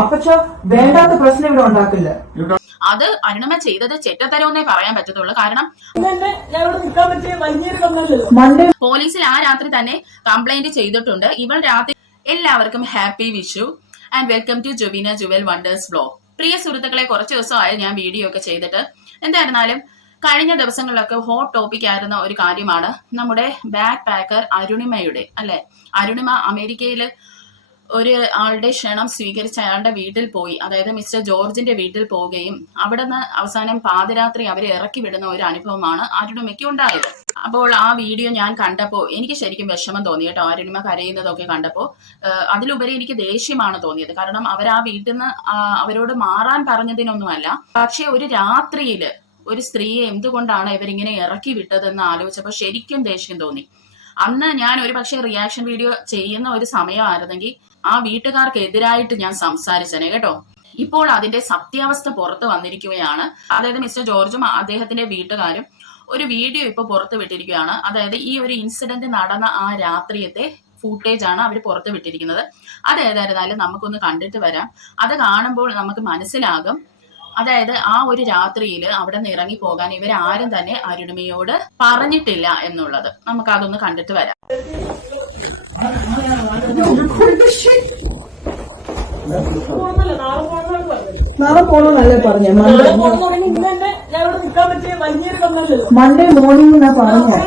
അപ്പച്ച വേണ്ടാത്ത പ്രശ്നം ഇവിടെ ഉണ്ടാക്കില്ല. അത് അരുണമ്മ ചെയ്തത് ചെറ്റത്തരമെന്നേ പറയാൻ പറ്റത്തുള്ളൂ. കാരണം പോലീസിൽ ആ രാത്രി തന്നെ കംപ്ലൈന്റ് ചെയ്തിട്ടുണ്ട്. ഇവൾ രാത്രി എല്ലാവർക്കും happy Vishu and welcome to Juvina jewel wonders vlog. പ്രിയ സുഹൃത്തുക്കളെ, കുറച്ച് ദിവസമായി ഞാൻ വീഡിയോ ഒക്കെ ചെയ്തിട്ട്. എന്തായിരുന്നാലും കഴിഞ്ഞ ദിവസങ്ങളിലൊക്കെ ഹോട്ട് ടോപ്പിക് ആയിരുന്ന ഒരു കാര്യമാണ് നമ്മുടെ ബാക്ക് പാക്കർ അരുണിമയുടെ, അല്ലെ? അരുണിമ അമേരിക്കയിൽ ഒരു ആളുടെ ക്ഷണം സ്വീകരിച്ച് അയാളുടെ വീട്ടിൽ പോയി, അതായത് മിസ്റ്റർ ജോർജിന്റെ വീട്ടിൽ പോവുകയും അവിടെ നിന്ന് അവസാനം പാതിരാത്രി അവരെ ഇറക്കി വിടുന്ന ഒരു അനുഭവമാണ് അരുണിമയ്ക്ക് ഉണ്ടായത്. അപ്പോൾ ആ വീഡിയോ ഞാൻ കണ്ടപ്പോൾ എനിക്ക് ശരിക്കും വിഷമം തോന്നി കേട്ടോ. അരുണിമ കരയുന്നതൊക്കെ കണ്ടപ്പോൾ അതിലുപരി എനിക്ക് ദേഷ്യമാണ് തോന്നിയത്. കാരണം അവർ ആ വീട്ടിൽ നിന്ന് അവരോട് മാറാൻ പറഞ്ഞതിനൊന്നുമല്ല, പക്ഷെ ഒരു രാത്രിയിൽ ഒരു സ്ത്രീയെ എന്തുകൊണ്ടാണ് ഇവരിങ്ങനെ ഇറക്കി വിട്ടതെന്ന് ആലോചിച്ചപ്പോൾ ശരിക്കും ദേഷ്യം തോന്നി. അന്ന് ഞാൻ ഒരു പക്ഷേ റിയാക്ഷൻ വീഡിയോ ചെയ്യുന്ന ഒരു സമയമായിരുന്നെങ്കിൽ ആ വീട്ടുകാർക്ക് എതിരായിട്ട് ഞാൻ സംസാരിച്ചേനെ കേട്ടോ. ഇപ്പോൾ അതിന്റെ സത്യാവസ്ഥ പുറത്ത് വന്നിരിക്കുകയാണ്. അതായത് മിസ്റ്റർ ജോർജും അദ്ദേഹത്തിന്റെ വീട്ടുകാരും ഒരു വീഡിയോ ഇപ്പോൾ പുറത്ത് വിട്ടിരിക്കുകയാണ്. അതായത് ഈ ഒരു ഇൻസിഡന്റ് നടന്ന ആ രാത്രിയത്തെ ഫൂട്ടേജ് ആണ് അവർ പുറത്ത് വിട്ടിരിക്കുന്നത്. അത് ഏതായിരുന്നാലും നമുക്കൊന്ന് കണ്ടിട്ട് വരാം. അത് കാണുമ്പോൾ നമുക്ക് മനസ്സിലാകും, അതായത് ആ ഒരു രാത്രിയിൽ അവിടെ നിന്ന് ഇറങ്ങി പോകാൻ ഇവരാരും തന്നെ അരുണിമയോട് പറഞ്ഞിട്ടില്ല എന്നുള്ളത്. നമുക്ക് അതൊന്ന് കണ്ടിട്ട് വരാം. നാളെ പോണെന്നല്ലേ പറഞ്ഞേ? മൺഡേ മോർണിംഗ് എന്നാ പറഞ്ഞേ.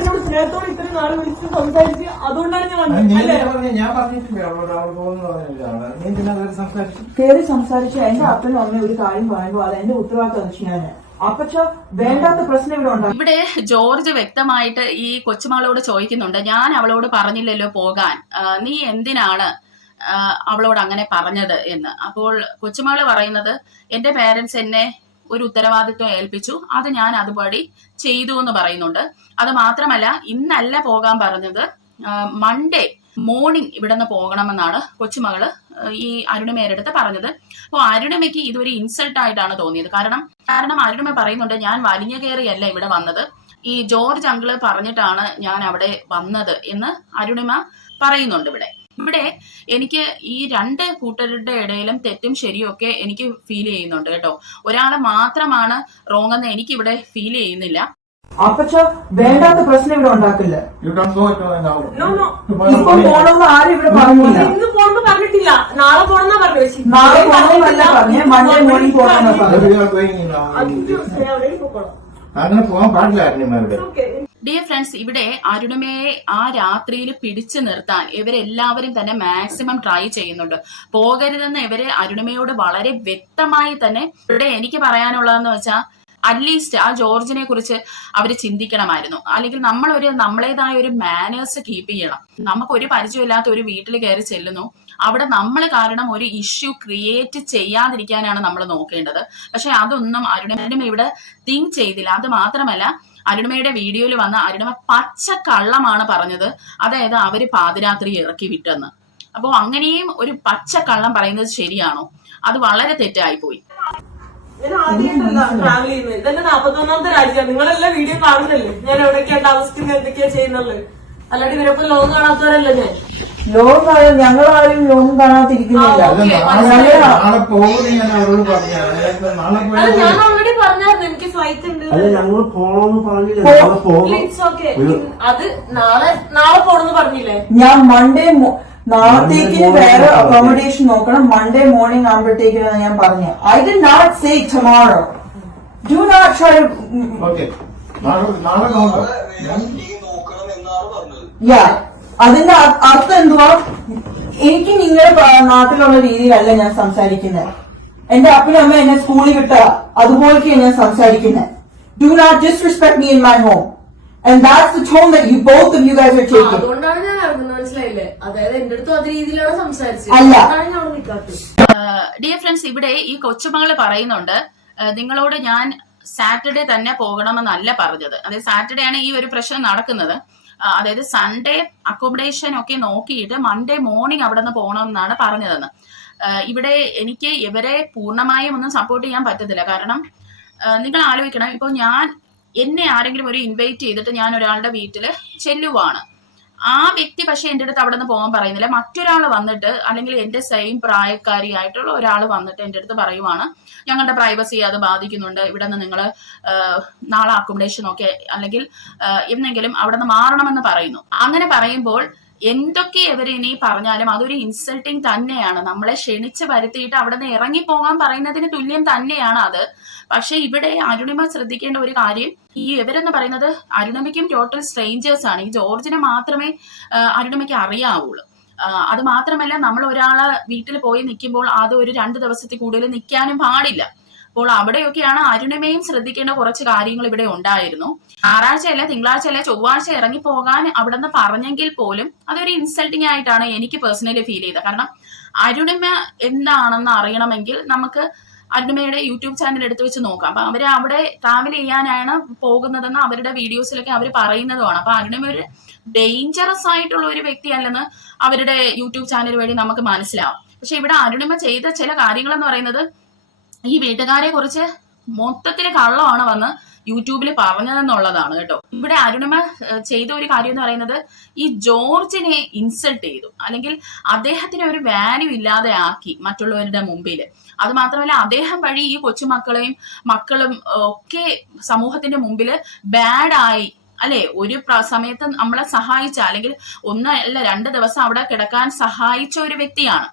കേറി സംസാരിച്ച എന്റെ അപ്പനും അമ്മയും ഒരു കാര്യം പറയുമ്പോ അത് എന്റെ ഉത്തരവാദിത്തം ചെയ്യാന്. അപ്പച്ച വേണ്ടാത്ത പ്രശ്നം ഇവിടെ ഉണ്ടാകും. ഇവിടെ ജോർജ് വ്യക്തമായിട്ട് ഈ കൊച്ചുമകളോട് ചോദിക്കുന്നുണ്ട്, ഞാൻ അവളോട് പറഞ്ഞില്ലല്ലോ പോകാൻ, നീ എന്തിനാണ് അവളോട് അങ്ങനെ പറഞ്ഞത് എന്ന്. അപ്പോൾ കൊച്ചുമകള് പറയുന്നത്, എന്റെ പേരൻസ് എന്നെ ഒരു ഉത്തരവാദിത്വം ഏൽപ്പിച്ചു, അത് ഞാൻ അതുപടി ചെയ്തു എന്ന് പറയുന്നുണ്ട്. അത് മാത്രമല്ല, ഇന്നല്ല പോകാൻ പറഞ്ഞത്, മൺഡേ മോർണിംഗ് ഇവിടെ നിന്ന് പോകണമെന്നാണ് കൊച്ചുമകള് ഈ അരുണിമയുടെ അടുത്ത് പറഞ്ഞത്. അപ്പോൾ അരുണിമയ്ക്ക് ഇതൊരു ഇൻസൾട്ട് ആയിട്ടാണ് തോന്നിയത്. കാരണം അരുണിമ പറയുന്നുണ്ട്, ഞാൻ വലിഞ്ഞു കയറിയല്ല ഇവിടെ വന്നത്, ഈ ജോർജ് അങ്കിള് പറഞ്ഞിട്ടാണ് ഞാൻ അവിടെ വന്നത് എന്ന് അരുണിമ പറയുന്നുണ്ട്. ഇവിടെ എനിക്ക് ഈ രണ്ട് കൂട്ടരുടെ ഇടയിലും തെറ്റും ശരിയും ഒക്കെ എനിക്ക് ഫീൽ ചെയ്യുന്നുണ്ട് കേട്ടോ. ഒരാളെ മാത്രമാണ് റോങ് എന്ന് എനിക്ക് ഇവിടെ ഫീൽ ചെയ്യുന്നില്ല. അപ്പച്ച വേണ്ടാത്ത പ്രശ്നം ഇവിടെ ഉണ്ടാക്കില്ല. ഇപ്പൊ പോണെന്ന് ആരും ഇവിടെ പറഞ്ഞില്ല. ഇന്ന് പോണെന്ന് പറഞ്ഞിട്ടില്ല, നാളെ പോണെന്നാ പറഞ്ഞു. നാളെ പോണെന്നല്ല പറഞ്ഞേ, മൺഡേ മോർണിംഗ് പോകണമെന്നാ പറഞ്ഞു. അങ്ങനെ പോകാൻ പാടില്ല. ഡിയർ ഫ്രണ്ട്സ്, ഇവിടെ അരുണിമയെ ആ രാത്രിയിൽ പിടിച്ചു നിർത്താൻ ഇവരെല്ലാവരും തന്നെ മാക്സിമം ട്രൈ ചെയ്യുന്നുണ്ട്. പോകരുതെന്ന് ഇവര് അരുണിമയോട് വളരെ വ്യക്തമായി തന്നെ. ഇവിടെ എനിക്ക് പറയാനുള്ളതെന്ന് വെച്ചാൽ, അറ്റ്ലീസ്റ്റ് ആ ജോർജിനെ കുറിച്ച് അവര് ചിന്തിക്കണമായിരുന്നു. അല്ലെങ്കിൽ നമ്മളേതായ ഒരു മാനേഴ്സ് കീപ്പ് ചെയ്യണം. നമുക്ക് ഒരു പരിചയമില്ലാത്ത ഒരു വീട്ടിൽ കയറി ചെല്ലുന്നു, അവിടെ നമ്മൾ കാരണം ഒരു ഇഷ്യൂ ക്രിയേറ്റ് ചെയ്യാതിരിക്കാനാണ് നമ്മൾ നോക്കേണ്ടത്. പക്ഷെ അതൊന്നും അരുണിമ ഇവിടെ തിങ്ക് ചെയ്തില്ല. അത് മാത്രമല്ല, അരുണിമയുടെ വീഡിയോയിൽ വന്ന അരുണിമ പച്ച കള്ളമാണ് പറഞ്ഞത്, അതായത് അവര് പാതിരാത്രി ഇറക്കി വിട്ടെന്ന്. അപ്പോൾ അങ്ങനെയും ഒരു പച്ച കള്ളം പറയുന്നത് ശരിയാണോ? അത് വളരെ തെറ്റായി പോയി. ഞാൻ ആദ്യമായിട്ടല്ല ട്രാവൽ ചെയ്യുന്നത്, ഇതെന്നെ 41ാമത്തെ രാജ്യമാണ്. നിങ്ങളെല്ലാം വീഡിയോ കാണുന്നല്ലേ ഞാൻ എവിടെയൊക്കെയാ താമസിക്കുന്നത്, എന്തൊക്കെയാ ചെയ്യുന്നുള്ളത്. അല്ലാണ്ട് ഇവരൊക്കെ ലോകം കാണാത്തവരല്ല. ഞാൻ ലോകം ഞങ്ങളാരും ലോകം കാണാതിരിക്കുന്നില്ല. ഞാൻ ഓൾറെഡി പറഞ്ഞായിരുന്നു എനിക്ക് ഫ്ലൈറ്റ് ഉണ്ട്. അത് നാളെ പോണെന്ന് പറഞ്ഞില്ലേ? ഞാൻ മൺഡേ നാളത്തേക്ക് വേറെ അക്കോമഡേഷൻ നോക്കണം. മൺഡേ മോർണിംഗ് ആകുമ്പോഴത്തേക്കാണ് ഞാൻ പറഞ്ഞു. I did not say tomorrow. Do not try. അതിന്റെ അർത്ഥം എന്തുവാ? എനിക്ക് നിങ്ങളുടെ നാട്ടിലുള്ള രീതിയിലല്ല ഞാൻ സംസാരിക്കുന്നത്. എന്റെ അപ്പനും അമ്മ എന്നെ സ്കൂളിൽ വിട്ട അതുപോലെയൊക്കെയാണ് ഞാൻ സംസാരിക്കുന്നത്. Do not disrespect me in my home. And that's the tone that you both of you guys are taking. അതുകൊണ്ടാണ് ഞാൻ അറിഞ്ഞത്, മനസ്സിലായില്ലേ? അതായത് എന്റെ അടുത്തും അതേ രീതിയിലാണ് സംസാരിച്ചത്. ഡിയർ ഫ്രണ്ട്സ്, ഇവിടെ ഈ കൊച്ചുമകള് പറയുന്നുണ്ട്, നിങ്ങളോട് ഞാൻ സാറ്റർഡേ തന്നെ പോകണമെന്നല്ല പറഞ്ഞത്. അതായത് സാറ്റർഡേ ആണ് ഈ ഒരു പ്രശ്നം നടക്കുന്നത്. അതായത് സൺഡേ അക്കോമഡേഷൻ ഒക്കെ നോക്കിയിട്ട് മൺഡേ മോർണിംഗ് അവിടെ നിന്ന് പോകണമെന്നാണ് പറഞ്ഞതെന്ന്. ഇവിടെ എനിക്ക് ഇവരെ പൂർണ്ണമായും ഒന്നും സപ്പോർട്ട് ചെയ്യാൻ പറ്റത്തില്ല. കാരണം നിങ്ങൾ ആലോചിക്കണം, ഇപ്പോൾ എന്നെ ആരെങ്കിലും ഒരു ഇൻവൈറ്റ് ചെയ്തിട്ട് ഞാൻ ഒരാളുടെ വീട്ടിൽ ചെല്ലുവാണ്, ആ വ്യക്തി പക്ഷെ എന്റെ അടുത്ത് അവിടെ നിന്ന് പോകാൻ പറയുന്നില്ല. മറ്റൊരാൾ വന്നിട്ട്, അല്ലെങ്കിൽ എന്റെ സെയിം പ്രായക്കാരിയായിട്ടുള്ള ഒരാൾ വന്നിട്ട് എന്റെ അടുത്ത് പറയുവാണ്, ഞങ്ങളുടെ പ്രൈവസി അത് ബാധിക്കുന്നുണ്ട്, ഇവിടെ നിന്ന് നിങ്ങൾ നാളെ അക്കോമഡേഷൻ ഒക്കെ അല്ലെങ്കിൽ എന്നെങ്കിലും അവിടെ നിന്ന് മാറണമെന്ന് പറയുന്നു. അങ്ങനെ പറയുമ്പോൾ എന്തൊക്കെ ഇവർ ഇനി പറഞ്ഞാലും അതൊരു ഇൻസൾട്ടിങ് തന്നെയാണ്. നമ്മളെ ക്ഷണിച്ച് വരുത്തിയിട്ട് അവിടെ നിന്ന് ഇറങ്ങിപ്പോകാൻ പറയുന്നതിന് തുല്യം തന്നെയാണ് അത്. പക്ഷെ ഇവിടെ അരുണിമ ശ്രദ്ധിക്കേണ്ട ഒരു കാര്യം, ഈ ഇവരെന്ന് പറയുന്നത് അരുണിമയ്ക്കും ടോട്ടൽ സ്ട്രേഞ്ചേഴ്സ് ആണ്. ഈ ജോർജിനെ മാത്രമേ അരുണിമയ്ക്ക് അറിയാവുള്ളൂ. അത് മാത്രമല്ല, നമ്മൾ ഒരാളെ വീട്ടിൽ പോയി നിൽക്കുമ്പോൾ അത് ഒരു 2 ദിവസത്തിൽ കൂടുതൽ നിൽക്കാനും പാടില്ല. അപ്പോൾ അവിടെയൊക്കെയാണ് അരുണിമയും ശ്രദ്ധിക്കേണ്ട കുറച്ച് കാര്യങ്ങൾ ഇവിടെ ഉണ്ടായിരുന്നു. ഞായറാഴ്ചയല്ല, തിങ്കളാഴ്ചയല്ല, ചൊവ്വാഴ്ച ഇറങ്ങിപ്പോകാൻ അവിടെ നിന്ന് പറഞ്ഞെങ്കിൽ പോലും അതൊരു ഇൻസൾട്ടിങ് ആയിട്ടാണ് എനിക്ക് പേഴ്സണലി ഫീൽ ചെയ്തത്. കാരണം അരുണിമ എന്താണെന്ന് അറിയണമെങ്കിൽ നമുക്ക് അരുണിമയുടെ യൂട്യൂബ് ചാനൽ എടുത്ത് വെച്ച് നോക്കാം. അപ്പൊ അവര് അവിടെ ട്രാവൽ ചെയ്യാനാണ് പോകുന്നതെന്ന് അവരുടെ വീഡിയോസിലൊക്കെ അവർ പറയുന്നതുമാണ്. അപ്പൊ അരുണിമ ഒരു ഡേഞ്ചറസ് ആയിട്ടുള്ള ഒരു വ്യക്തിയല്ലെന്ന് അവരുടെ യൂട്യൂബ് ചാനൽ വഴി നമുക്ക് മനസ്സിലാവും. പക്ഷെ ഇവിടെ അരുണിമ ചെയ്ത ചില കാര്യങ്ങൾ എന്ന് പറയുന്നത് ഈ വീട്ടുകാരെ കുറിച്ച് മൊത്തത്തിൽ കള്ളമാണ് വന്ന് യൂട്യൂബിൽ പറഞ്ഞതെന്നുള്ളതാണ് കേട്ടോ. ഇവിടെ അരുണിമ ചെയ്ത ഒരു കാര്യം എന്ന് പറയുന്നത് ഈ ജോർജിനെ ഇൻസൾട്ട് ചെയ്തു, അല്ലെങ്കിൽ അദ്ദേഹത്തിന് ഒരു വാല്യൂ ഇല്ലാതെ ആക്കി മറ്റുള്ളവരുടെ മുമ്പിൽ. അത് മാത്രമല്ല, അദ്ദേഹം വഴി ഈ കൊച്ചുമക്കളെയും മക്കളും ഒക്കെ സമൂഹത്തിന്റെ മുമ്പിൽ ബാഡായി, അല്ലെ? ഒരു സമയത്ത് നമ്മളെ സഹായിച്ച, അല്ലെങ്കിൽ 1 അല്ല 2 ദിവസം അവിടെ കിടക്കാൻ സഹായിച്ച ഒരു വ്യക്തിയാണ്.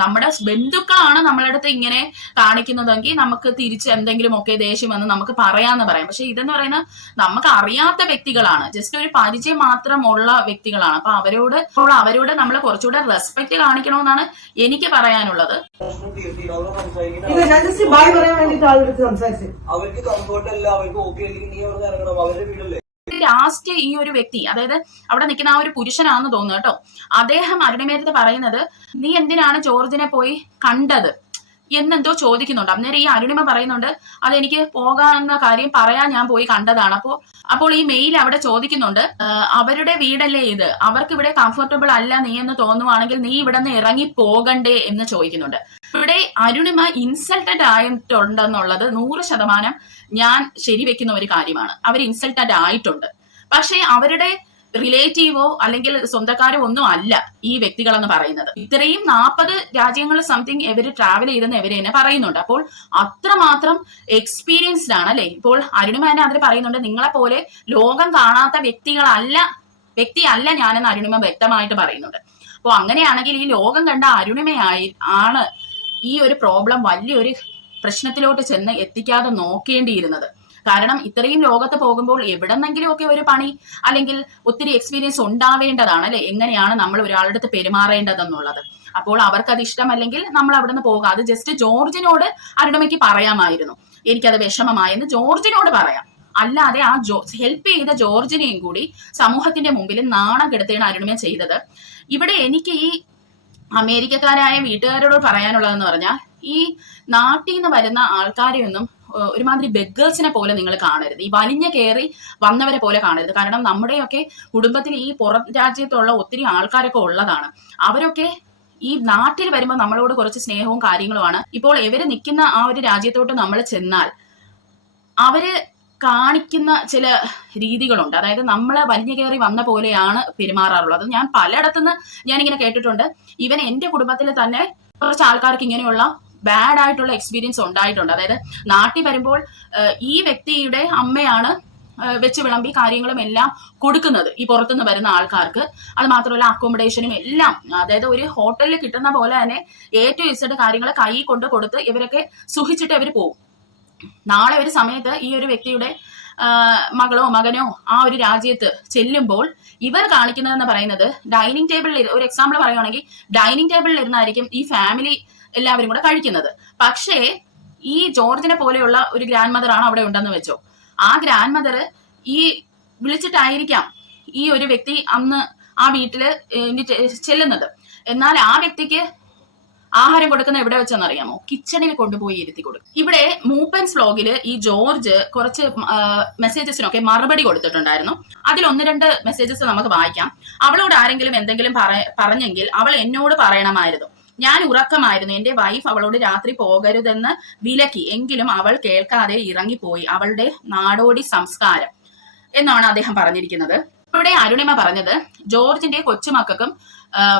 നമ്മുടെ ബന്ധുക്കളാണ് നമ്മളടുത്ത് ഇങ്ങനെ കാണിക്കുന്നതെങ്കിൽ നമുക്ക് തിരിച്ച് എന്തെങ്കിലും ഒക്കെ ദേഷ്യം വന്ന് നമുക്ക് പറയാന്ന് പറയാം. പക്ഷെ ഇതെന്ന് പറയുന്നത് നമുക്ക് അറിയാത്ത വ്യക്തികളാണ്, ജസ്റ്റ് ഒരു പരിചയം മാത്രമുള്ള വ്യക്തികളാണ്. അപ്പൊ അവരോട് നമ്മൾ കുറച്ചുകൂടെ റെസ്പെക്ട് കാണിക്കണമെന്നാണ് എനിക്ക് പറയാനുള്ളത്. അവർക്ക് കംഫർട്ട് അല്ല, അവർക്ക് ഓക്കെ അല്ലെങ്കിൽ നീ അവിടെ ഇറങ്ങണം, അവരുടെ വീടല്ലേ. ലാസ്റ്റ് ഈ ഒരു വ്യക്തി, അതായത് അവിടെ നിൽക്കുന്ന ആ ഒരു പുരുഷനാണെന്ന് തോന്നുന്നു കേട്ടോ, അദ്ദേഹം അരുണിമേരത്ത് പറയുന്നത്, നീ എന്തിനാണ് ജോർജിനെ പോയി കണ്ടത് എന്നെന്തോ ചോദിക്കുന്നുണ്ട്. അന്നേരം ഈ അരുണിമ പറയുന്നുണ്ട്, അതെനിക്ക് പോകാവുന്ന കാര്യം പറയാൻ ഞാൻ പോയി കണ്ടതാണ്. അപ്പോൾ ഈ മെയിൽ അവിടെ ചോദിക്കുന്നുണ്ട്, അവരുടെ വീടല്ലേ ഇത്, അവർക്ക് ഇവിടെ കംഫർട്ടബിൾ അല്ല നീ എന്ന് തോന്നുവാണെങ്കിൽ നീ ഇവിടെ നിന്ന് ഇറങ്ങി പോകണ്ടേ എന്ന് ചോദിക്കുന്നുണ്ട്. ഇവിടെ അരുണിമ ഇൻസൾട്ടഡ് ആയിട്ടുണ്ടെന്നുള്ളത് 100% ഞാൻ ശരിവെക്കുന്ന ഒരു കാര്യമാണ്. അവർ ഇൻസൾട്ടഡ് ആയിട്ടുണ്ട്. പക്ഷെ അവരുടെ റിലേറ്റീവോ അല്ലെങ്കിൽ സ്വന്തക്കാരോ ഒന്നും അല്ല ഈ വ്യക്തികളെന്ന് പറയുന്നത്. ഇത്രയും 40 രാജ്യങ്ങൾ സംതിങ് ഇവര് ട്രാവൽ ചെയ്തെന്ന് ഇവര് തന്നെ പറയുന്നുണ്ട്. അപ്പോൾ അത്രമാത്രം എക്സ്പീരിയൻസ്ഡ് ആണ്, അല്ലെ? ഇപ്പോൾ അരുണിമ തന്നെ അതിൽ പറയുന്നുണ്ട്, നിങ്ങളെ പോലെ ലോകം കാണാത്ത വ്യക്തിയല്ല ഞാനെന്ന് അരുണിമ വ്യക്തമായിട്ട് പറയുന്നുണ്ട്. അപ്പോൾ അങ്ങനെയാണെങ്കിൽ ഈ ലോകം കണ്ട ആണ് ഈ ഒരു പ്രോബ്ലം വലിയൊരു പ്രശ്നത്തിലോട്ട് ചെന്ന് എത്തിക്കാതെ നോക്കേണ്ടിയിരുന്നത്. കാരണം ഇത്രയും ലോകത്ത് പോകുമ്പോൾ എവിടെന്നെങ്കിലും ഒക്കെ ഒരു പണി അല്ലെങ്കിൽ ഒത്തിരി എക്സ്പീരിയൻസ് ഉണ്ടാവേണ്ടതാണ്, അല്ലെ? എങ്ങനെയാണ് നമ്മൾ ഒരാളുടെ അടുത്ത് പെരുമാറേണ്ടതെന്നുള്ളത്. അപ്പോൾ അവർക്കത് ഇഷ്ടമല്ലെങ്കിൽ നമ്മൾ അവിടെ നിന്ന് പോകുക. അത് ജസ്റ്റ് ജോർജിനോട് അരുണിമയ്ക്ക് പറയാമായിരുന്നു, എനിക്കത് വിഷമമായെന്ന് ജോർജിനോട് പറയാം. അല്ലാതെ ആ ഹെൽപ്പ് ചെയ്ത ജോർജിനെയും കൂടി സമൂഹത്തിന്റെ മുമ്പിൽ നാണം കെടുത്തുകയാണ് അരുണിമ ചെയ്തത്. ഇവിടെ എനിക്ക് ഈ അമേരിക്കക്കാരായ വീട്ടുകാരോട് പറയാനുള്ളതെന്ന് പറഞ്ഞാൽ, ഈ നാട്ടിൽ നിന്ന് വരുന്ന ആൾക്കാരെയൊന്നും ഒരുമാതിരി ബെഗേഴ്സിനെ പോലെ നിങ്ങൾ കാണരുത്, ഈ വലിഞ്ഞ കയറി വന്നവരെ പോലെ കാണരുത്. കാരണം നമ്മുടെയൊക്കെ കുടുംബത്തിൽ ഈ പുറം രാജ്യത്തുള്ള ഒത്തിരി ആൾക്കാരൊക്കെ ഉള്ളതാണ്. അവരൊക്കെ ഈ നാട്ടിൽ വരുമ്പോൾ നമ്മളോട് കുറച്ച് സ്നേഹവും കാര്യങ്ങളുമാണ്. ഇപ്പോൾ ഇവര് നിൽക്കുന്ന ആ ഒരു രാജ്യത്തോട്ട് നമ്മൾ ചെന്നാൽ അവര് കാണിക്കുന്ന ചില രീതികളുണ്ട്. അതായത് നമ്മളെ വലിഞ്ഞു കയറി വന്ന പോലെയാണ് പെരുമാറാറുള്ളത്. ഞാൻ പലയിടത്തുനിന്ന് ഞാനിങ്ങനെ കേട്ടിട്ടുണ്ട്. ഈവൻ എന്റെ കുടുംബത്തിൽ തന്നെ കുറച്ച് ആൾക്കാർക്ക് ഇങ്ങനെയുള്ള ബാഡ് ആയിട്ടുള്ള എക്സ്പീരിയൻസ് ഉണ്ടായിട്ടുണ്ട്. അതായത് നാട്ടിൽ വരുമ്പോൾ ഈ വ്യക്തിയുടെ അമ്മയാണ് വെച്ച് വിളമ്പി കാര്യങ്ങളും എല്ലാം കൊടുക്കുന്നത് ഈ പുറത്തുനിന്ന് വരുന്ന ആൾക്കാർക്ക്. അത് മാത്രമല്ല അക്കോമഡേഷനും എല്ലാം, അതായത് ഒരു ഹോട്ടലിൽ കിട്ടുന്ന പോലെ തന്നെ A to Z കാര്യങ്ങൾ കൈ കൊണ്ട് കൊടുത്ത് ഇവരൊക്കെ സുഖിച്ചിട്ട് അവർ പോകും. നാളെ ഒരു സമയത്ത് ഈ ഒരു വ്യക്തിയുടെ മകളോ മകനോ ആ ഒരു രാജ്യത്ത് ചെല്ലുമ്പോൾ ഇവർ കാണിക്കുന്നതെന്ന് പറയുന്നത്, ഡൈനിങ് ടേബിളിൽ, ഒരു എക്സാമ്പിൾ പറയുകയാണെങ്കിൽ ഡൈനിങ് ടേബിളിൽ ഇരുന്നായിരിക്കും ഈ ഫാമിലി എല്ലാവരും കൂടെ കഴിക്കുന്നത്. പക്ഷേ ഈ ജോർജിനെ പോലെയുള്ള ഒരു ഗ്രാൻഡ് മദർ ആണ് അവിടെ ഉണ്ടെന്ന് വെച്ചോ, ആ ഗ്രാൻഡ് മദർ ഈ വിളിച്ചിട്ടായിരിക്കാം ഈ ഒരു വ്യക്തി അന്ന് ആ വീട്ടില് ചെല്ലുന്നത്. എന്നാൽ ആ വ്യക്തിക്ക് ആഹാരം കൊടുക്കുന്ന എവിടെ വെച്ചെന്നറിയാമോ? കിച്ചണിൽ കൊണ്ടുപോയി ഇരുത്തി കൊടുക്കും. ഇവിടെ മൂപ്പൻസ് വ്ലോഗില് ഈ ജോർജ് കുറച്ച് മെസ്സേജസിനൊക്കെ മറുപടി കൊടുത്തിട്ടുണ്ടായിരുന്നു. അതിൽ 1-2 മെസ്സേജസ് നമുക്ക് വായിക്കാം. അവളോട് ആരെങ്കിലും എന്തെങ്കിലും പറഞ്ഞെങ്കിൽ അവൾ എന്നോട് പറയണമായിരുന്നു. ഞാൻ ഉറക്കമായിരുന്നു. എന്റെ വൈഫ് അവളോട് രാത്രി പോകരുതെന്ന് വിലക്കി, എങ്കിലും അവൾ കേൾക്കാതെ ഇറങ്ങിപ്പോയി. അവളുടെ നാടോടി സംസ്കാരം എന്നാണ് അദ്ദേഹം പറഞ്ഞിരിക്കുന്നത്. ഇവിടെ അരുണിമ പറഞ്ഞത് ജോർജിന്റെ കൊച്ചുമക്കൾക്കും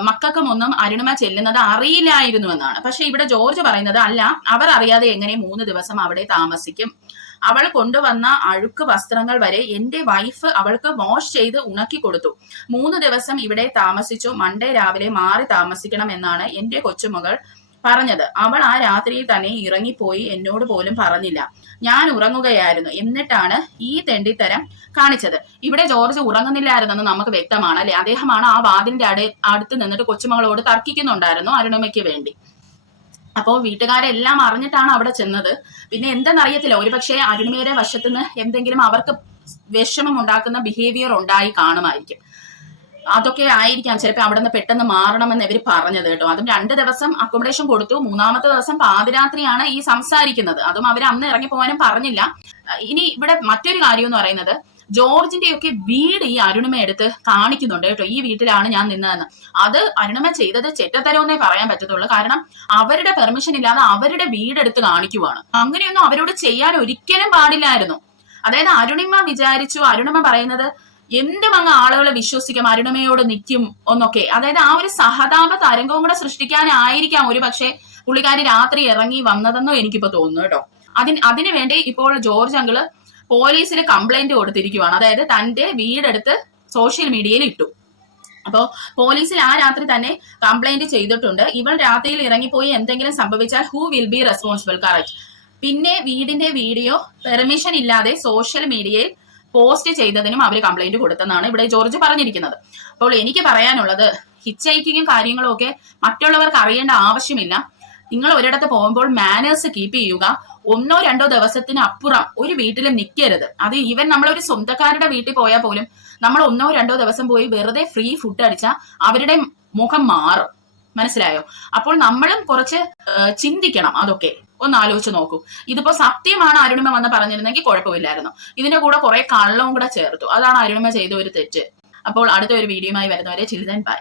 മക്കൾക്കും ഒന്നും അരുണിമ ചെല്ലുന്നത് അറിയില്ലായിരുന്നു എന്നാണ്. പക്ഷെ ഇവിടെ ജോർജ് പറയുന്നത് അല്ല, അവർ അറിയാതെ എങ്ങനെ 3 ദിവസം അവിടെ താമസിക്കും. അവൾ കൊണ്ടുവന്ന അഴുക്ക് വസ്ത്രങ്ങൾ വരെ എന്റെ വൈഫ് അവൾക്ക് വാഷ് ചെയ്ത് ഉണക്കി കൊടുത്തു. 3 ദിവസം ഇവിടെ താമസിച്ചു. മൺഡേ രാവിലെ മാറി താമസിക്കണം എന്നാണ് എന്റെ കൊച്ചുമകൾ പറഞ്ഞത്. അവൾ ആ രാത്രിയിൽ തന്നെ ഇറങ്ങിപ്പോയി, എന്നോട് പോലും പറഞ്ഞില്ല. ഞാൻ ഉറങ്ങുകയായിരുന്നു. എന്നിട്ടാണ് ഈ തെണ്ടിത്തരം കാണിച്ചത്. ഇവിടെ ജോർജ് ഉറങ്ങുന്നില്ലായിരുന്നെന്ന് നമുക്ക് വ്യക്തമാണ് അല്ലെ. അദ്ദേഹമാണ് ആ വാതിലിന്റെ അടുത്ത് നിന്നിട്ട് കൊച്ചുമകളോട് തർക്കിക്കുന്നുണ്ടായിരുന്നു അരുണിമയ്ക്ക് വേണ്ടി. അപ്പോ വീട്ടുകാരെല്ലാം അറിഞ്ഞിട്ടാണ് അവിടെ ചെന്നത്. പിന്നെ എന്തെന്നറിയത്തില്ല, ഒരുപക്ഷെ അരുണിമയുടെ വശത്തുനിന്ന് എന്തെങ്കിലും അവർക്ക് വിഷമം ഉണ്ടാക്കുന്ന ബിഹേവിയർ ഉണ്ടായി കാണുമായിരിക്കും. അതൊക്കെ ആയിരിക്കാം ചിലപ്പോൾ അവിടെ നിന്ന് പെട്ടെന്ന് മാറണമെന്ന് ഇവർ പറഞ്ഞത് കേട്ടോ. അതും 2 ദിവസം അക്കോമഡേഷൻ കൊടുത്തു. 3-ാമത്തെ ദിവസം പാതിരാത്രിയാണ് ഈ സംസാരിക്കുന്നത്. അതും അവർ അന്ന് ഇറങ്ങിപ്പോകാനും പറഞ്ഞില്ല. ഇനി ഇവിടെ മറ്റൊരു കാര്യം എന്ന് പറയുന്നത്, ജോർജിന്റെ ഒക്കെ വീട് ഈ അരുണിമ എടുത്ത് കാണിക്കുന്നുണ്ട് കേട്ടോ. ഈ വീട്ടിലാണ് ഞാൻ നിന്നതെന്ന്. അത് അരുണിമ ചെയ്തത് ചെറ്റത്തരമെന്നേ പറയാൻ പറ്റത്തുള്ളൂ. കാരണം അവരുടെ പെർമിഷൻ ഇല്ലാതെ അവരുടെ വീടെടുത്ത് കാണിക്കുവാണ്. അങ്ങനെയൊന്നും അവരോട് ചെയ്യാൻ ഒരിക്കലും പാടില്ലായിരുന്നു. അതായത് അരുണിമ വിചാരിച്ചു, അരുണിമ പറയുന്നത് എന്തും അങ്ങ് ആളുകളെ വിശ്വസിക്കും, അരുണിമയോട് നിൽക്കും ഒന്നൊക്കെ. അതായത് ആ ഒരു സഹതാപ തരംഗവും കൂടെ സൃഷ്ടിക്കാനായിരിക്കാം ഒരു പക്ഷേ പുള്ളിക്കാരി രാത്രി ഇറങ്ങി വന്നതെന്നോ എനിക്കിപ്പോ തോന്നുന്നു കേട്ടോ. അതിനു വേണ്ടി ഇപ്പോൾ ജോർജ് അങ്കിള് പോലീസിൽ കംപ്ലൈന്റ് കൊടുത്തിരിക്കുവാണ്. അതായത് തന്റെ വീടെടുത്ത് സോഷ്യൽ മീഡിയയിൽ ഇട്ടു. അപ്പോ പോലീസിൽ ആ രാത്രി തന്നെ കംപ്ലൈന്റ് ചെയ്തിട്ടുണ്ട്. ഇവൾ രാത്രിയിൽ ഇറങ്ങിപ്പോയി എന്തെങ്കിലും സംഭവിച്ചാൽ who will be responsible, correct. പിന്നെ വീടിന്റെ വീഡിയോ പെർമിഷൻ ഇല്ലാതെ സോഷ്യൽ മീഡിയയിൽ പോസ്റ്റ് ചെയ്തതിനും അവർ കംപ്ലൈന്റ് കൊടുത്തെന്നാണ് ഇവിടെ ജോർജ് പറഞ്ഞിരിക്കുന്നത്. അപ്പോൾ എനിക്ക് പറയാനുള്ളത്, ഹിച്ച് ഹൈക്കിങ്ങും കാര്യങ്ങളും ഒക്കെ മറ്റുള്ളവർക്ക് അറിയേണ്ട ആവശ്യമില്ല. നിങ്ങൾ ഒരിടത്ത് പോകുമ്പോൾ മാനേഴ്സ് കീപ്പ് ചെയ്യുക. 1-2 ദിവസത്തിന് അപ്പുറം ഒരു വീട്ടിലും നിൽക്കരുത്. അത് ഈവൻ നമ്മളൊരു സ്വന്തക്കാരുടെ വീട്ടിൽ പോയാൽ പോലും നമ്മൾ 1-2 ദിവസം പോയി വെറുതെ ഫ്രീ ഫുഡ് അടിച്ചാൽ അവരുടെ മുഖം മാറും. മനസ്സിലായോ? അപ്പോൾ നമ്മളും കുറച്ച് ചിന്തിക്കണം. അതൊക്കെ ഒന്ന് ആലോചിച്ച് നോക്കൂ. ഇതിപ്പോ സത്യമാണ് അരുണിമ വന്ന് പറഞ്ഞിരുന്നെങ്കിൽ കുഴപ്പമില്ലായിരുന്നു. ഇതിന്റെ കൂടെ കുറെ കള്ളവും കൂടെ ചേർത്തു. അതാണ് അരുണിമ ചെയ്ത ഒരു തെറ്റ്. അപ്പോൾ അടുത്ത ഒരു വീഡിയോയുമായി വരുന്നവരെ ചിൽഡ്രൻ ബൈ.